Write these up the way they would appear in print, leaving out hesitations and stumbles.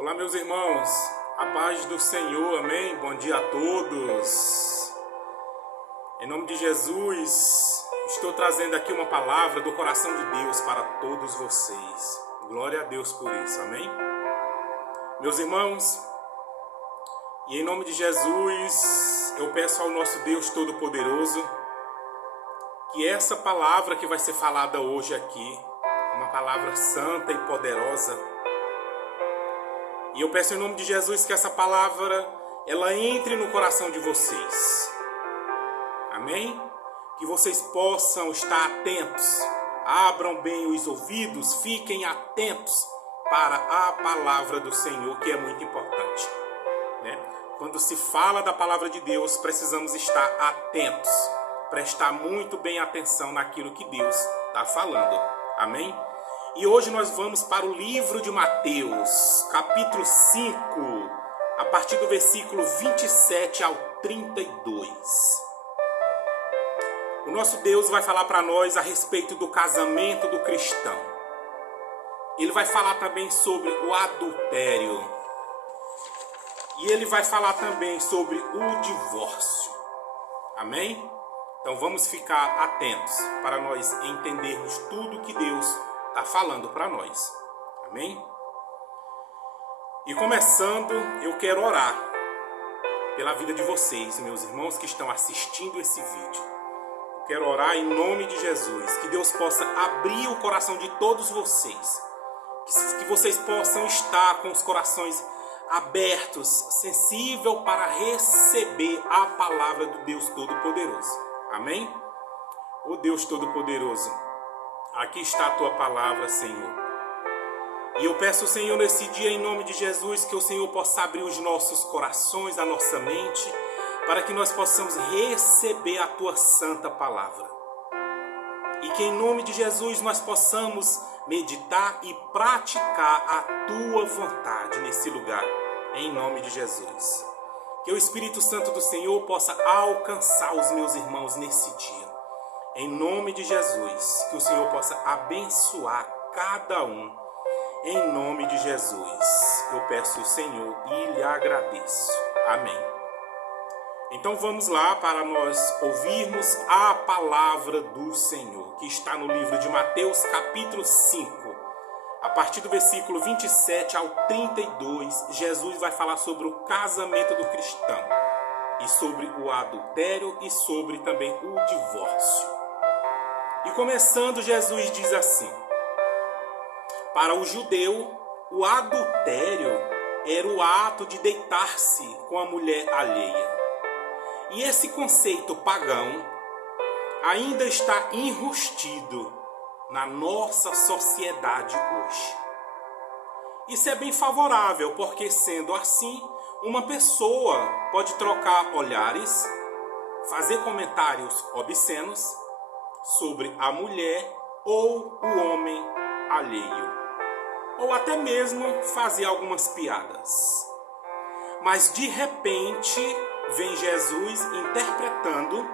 Olá, meus irmãos, a paz do Senhor, amém? Bom dia a todos. Em nome de Jesus, estou trazendo aqui uma palavra do coração de Deus para todos vocês. Glória a Deus por isso, amém? Meus irmãos, e em nome de Jesus, eu peço ao nosso Deus Todo-Poderoso que essa palavra que vai ser falada hoje aqui, uma palavra santa e poderosa, e eu peço em nome de Jesus que essa palavra, ela entre no coração de vocês. Amém? Que vocês possam estar atentos. Abram bem os ouvidos, fiquem atentos para a palavra do Senhor, que é muito importante, né? Quando se fala da palavra de Deus, precisamos estar atentos, prestar muito bem atenção naquilo que Deus está falando. Amém? E hoje nós vamos para o livro de Mateus, capítulo 5, a partir do versículo 27 ao 32. O nosso Deus vai falar para nós a respeito do casamento do cristão. Ele vai falar também sobre o adultério. E ele vai falar também sobre o divórcio. Amém? Então vamos ficar atentos para nós entendermos tudo que Deus está falando para nós. Amém? E começando, eu quero orar pela vida de vocês, meus irmãos que estão assistindo esse vídeo. Eu quero orar em nome de Jesus, que Deus possa abrir o coração de todos vocês, que vocês possam estar com os corações abertos, sensível para receber a palavra do Deus Todo-Poderoso. Amém? Ó Deus Todo-Poderoso, aqui está a tua palavra, Senhor. E eu peço, Senhor, nesse dia, em nome de Jesus, que o Senhor possa abrir os nossos corações, a nossa mente, para que nós possamos receber a tua santa palavra. E que em nome de Jesus nós possamos meditar e praticar a tua vontade nesse lugar, em nome de Jesus. Que o Espírito Santo do Senhor possa alcançar os meus irmãos nesse dia. Em nome de Jesus, que o Senhor possa abençoar cada um. Em nome de Jesus, eu peço ao Senhor e lhe agradeço. Amém. Então vamos lá para nós ouvirmos a palavra do Senhor, que está no livro de Mateus, capítulo 5. A partir do versículo 27 ao 32, Jesus vai falar sobre o casamento do cristão, e sobre o adultério e sobre também o divórcio. E começando, Jesus diz assim: para o judeu, o adultério era o ato de deitar-se com a mulher alheia. E esse conceito pagão ainda está enrustido na nossa sociedade hoje. Isso é bem favorável, porque sendo assim, uma pessoa pode trocar olhares, fazer comentários obscenos sobre a mulher ou o homem alheio, ou até mesmo fazer algumas piadas. Mas de repente vem Jesus interpretando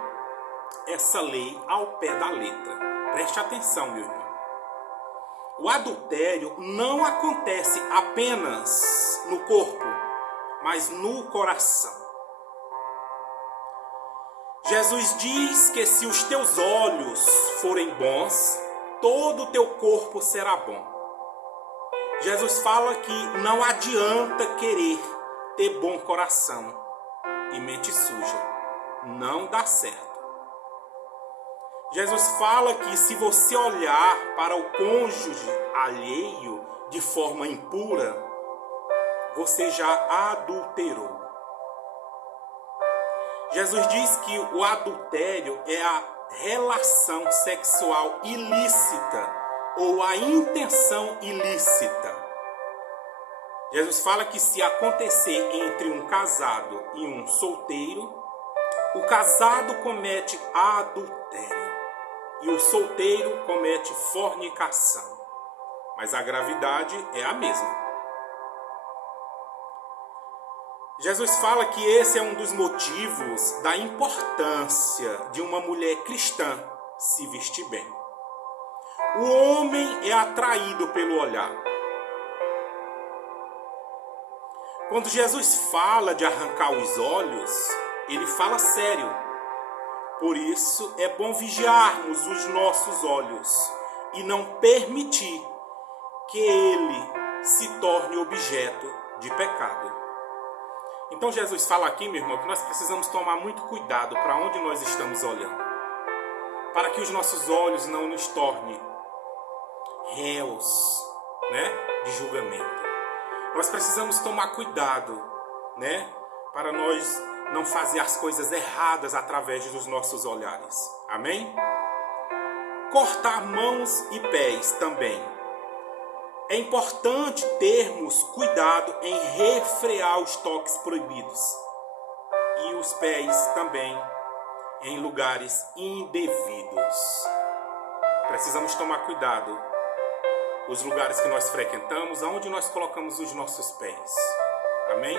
essa lei ao pé da letra. Preste atenção, meu irmão. O adultério não acontece apenas no corpo, mas no coração. Jesus diz que se os teus olhos forem bons, todo o teu corpo será bom. Jesus fala que não adianta querer ter bom coração e mente suja. Não dá certo. Jesus fala que se você olhar para o cônjuge alheio de forma impura, você já adulterou. Jesus diz que o adultério é a relação sexual ilícita ou a intenção ilícita. Jesus fala que se acontecer entre um casado e um solteiro, o casado comete adultério e o solteiro comete fornicação. Mas a gravidade é a mesma. Jesus fala que esse é um dos motivos da importância de uma mulher cristã se vestir bem. O homem é atraído pelo olhar. Quando Jesus fala de arrancar os olhos, ele fala sério. Por isso é bom vigiarmos os nossos olhos e não permitir que ele se torne objeto de pecado. Então Jesus fala aqui, meu irmão, que nós precisamos tomar muito cuidado para onde nós estamos olhando, para que os nossos olhos não nos tornem réus, de julgamento. Nós precisamos tomar cuidado, para nós não fazer as coisas erradas através dos nossos olhares. Amém? Cortar mãos e pés também. É importante termos cuidado em refrear os toques proibidos e os pés também em lugares indevidos. Precisamos tomar cuidado os lugares que nós frequentamos, aonde nós colocamos os nossos pés. Amém?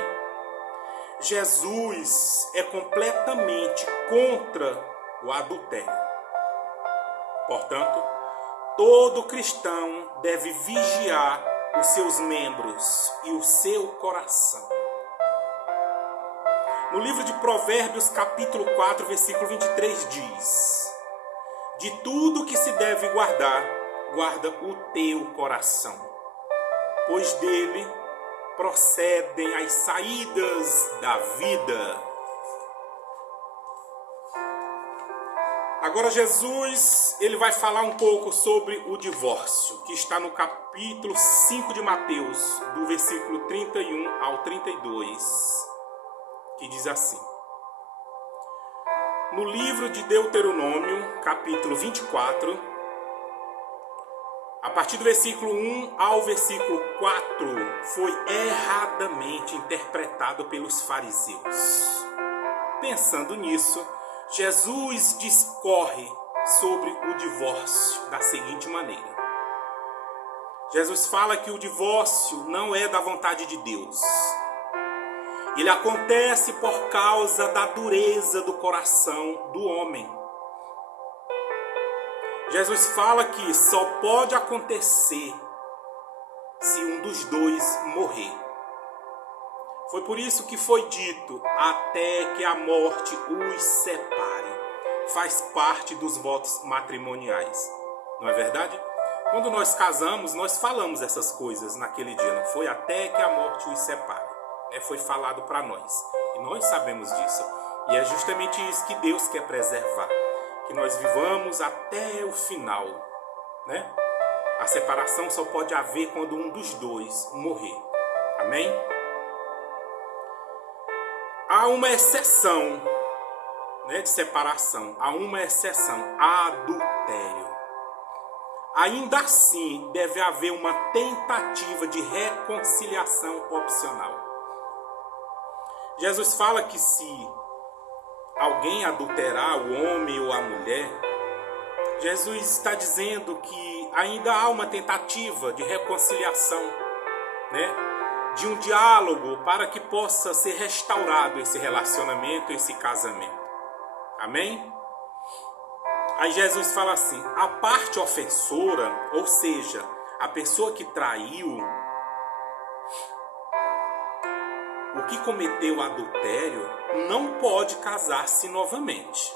Jesus é completamente contra o adultério. Portanto, todo cristão deve vigiar os seus membros e o seu coração. No livro de Provérbios, capítulo 4, versículo 23, diz: de tudo que se deve guardar, guarda o teu coração, pois dele procedem as saídas da vida. Agora Jesus, ele vai falar um pouco sobre o divórcio, que está no capítulo 5 de Mateus, do versículo 31 ao 32, que diz assim: no livro de Deuteronômio, capítulo 24, a partir do versículo 1 ao versículo 4, foi erradamente interpretado pelos fariseus. Pensando nisso, Jesus discorre sobre o divórcio da seguinte maneira. Jesus fala que o divórcio não é da vontade de Deus. Ele acontece por causa da dureza do coração do homem. Jesus fala que só pode acontecer se um dos dois morrer. Foi por isso que foi dito, até que a morte os separe. Faz parte dos votos matrimoniais. Não é verdade? Quando nós casamos, nós falamos essas coisas naquele dia, não foi? Até que a morte os separe. Foi falado para nós. E nós sabemos disso. E é justamente isso que Deus quer preservar. Que nós vivamos até o final, A separação só pode haver quando um dos dois morrer. Amém? Há uma exceção, de separação. Há uma exceção, adultério. Ainda assim, deve haver uma tentativa de reconciliação opcional. Jesus fala que se alguém adulterar, o homem ou a mulher, Jesus está dizendo que ainda há uma tentativa de reconciliação, de um diálogo para que possa ser restaurado esse relacionamento, esse casamento. Amém? Aí Jesus fala assim, a parte ofensora, ou seja, a pessoa que traiu, o que cometeu adultério, não pode casar-se novamente.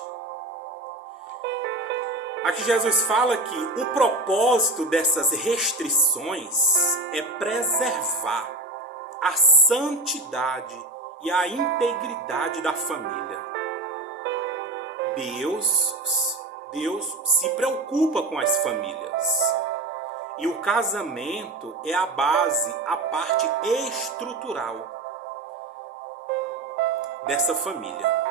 Aqui Jesus fala que o propósito dessas restrições é preservar a santidade e a integridade da família. Deus se preocupa com as famílias. E o casamento é a base, a parte estrutural dessa família.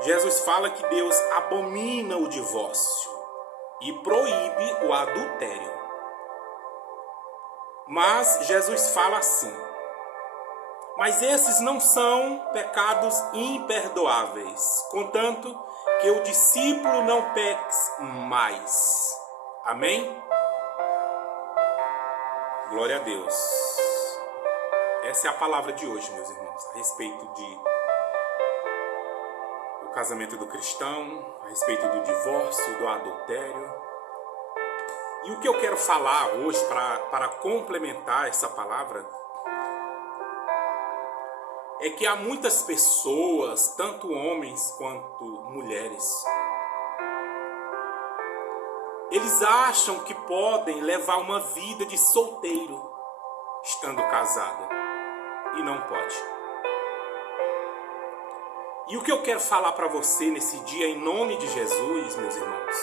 Jesus fala que Deus abomina o divórcio e proíbe o adultério. Mas Jesus fala assim, mas esses não são pecados imperdoáveis, contanto que o discípulo não peque mais. Amém? Glória a Deus. Essa é a palavra de hoje, meus irmãos, a respeito do casamento do cristão, a respeito do divórcio, do adultério. E o que eu quero falar hoje, para complementar essa palavra, é que há muitas pessoas, tanto homens quanto mulheres, eles acham que podem levar uma vida de solteiro estando casado, e não pode. E o que eu quero falar para você nesse dia, em nome de Jesus, meus irmãos,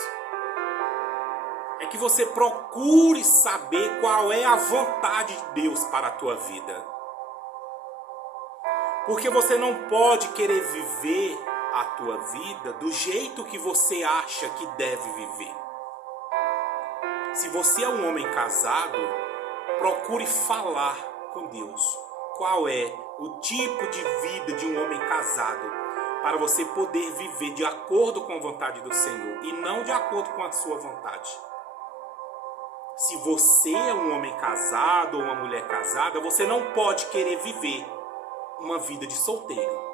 é que você procure saber qual é a vontade de Deus para a tua vida. Porque você não pode querer viver a tua vida do jeito que você acha que deve viver. Se você é um homem casado, procure falar com Deus. Qual é o tipo de vida de um homem casado para você poder viver de acordo com a vontade do Senhor e não de acordo com a sua vontade. Se você é um homem casado ou uma mulher casada, você não pode querer viver uma vida de solteiro.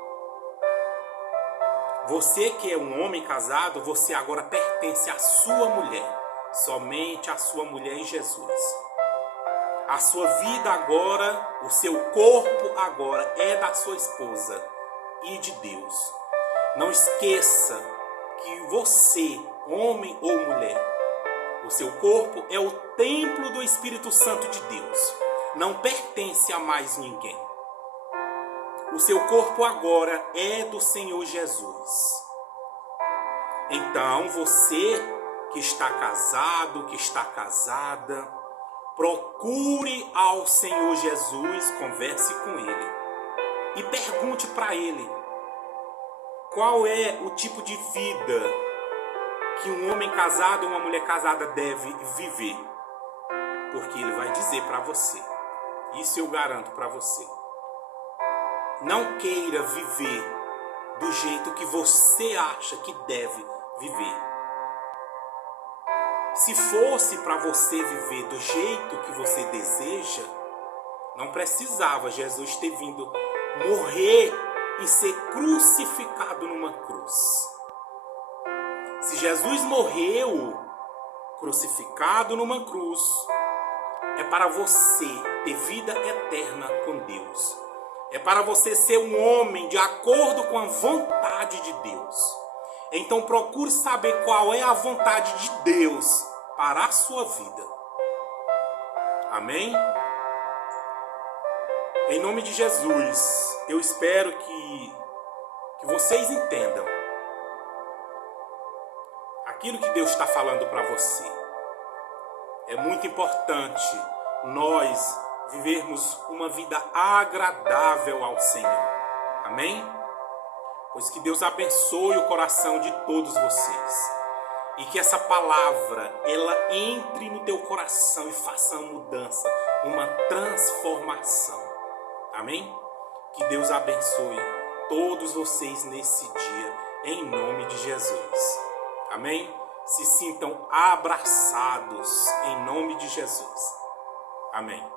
Você que é um homem casado, você agora pertence à sua mulher, somente à sua mulher em Jesus. A sua vida agora, o seu corpo agora é da sua esposa e de Deus. Não esqueça que você, homem ou mulher, o seu corpo é o templo do Espírito Santo de Deus. Não pertence a mais ninguém. O seu corpo agora é do Senhor Jesus. Então, você que está casado, que está casada, procure ao Senhor Jesus, converse com Ele e pergunte para Ele qual é o tipo de vida que um homem casado ou uma mulher casada deve viver. Porque Ele vai dizer para você. Isso eu garanto para você. Não queira viver do jeito que você acha que deve viver. Se fosse para você viver do jeito que você deseja, não precisava Jesus ter vindo morrer e ser crucificado numa cruz. Se Jesus morreu crucificado numa cruz, é para você ter vida eterna com Deus. É para você ser um homem de acordo com a vontade de Deus. Então procure saber qual é a vontade de Deus para a sua vida. Amém? Em nome de Jesus, eu espero que vocês entendam aquilo que Deus está falando para você. É muito importante nós vivermos uma vida agradável ao Senhor. Amém? Pois que Deus abençoe o coração de todos vocês. E que essa palavra, ela entre no teu coração e faça uma mudança, uma transformação. Amém? Que Deus abençoe todos vocês nesse dia, em nome de Jesus. Amém? Se sintam abraçados em nome de Jesus. Amém.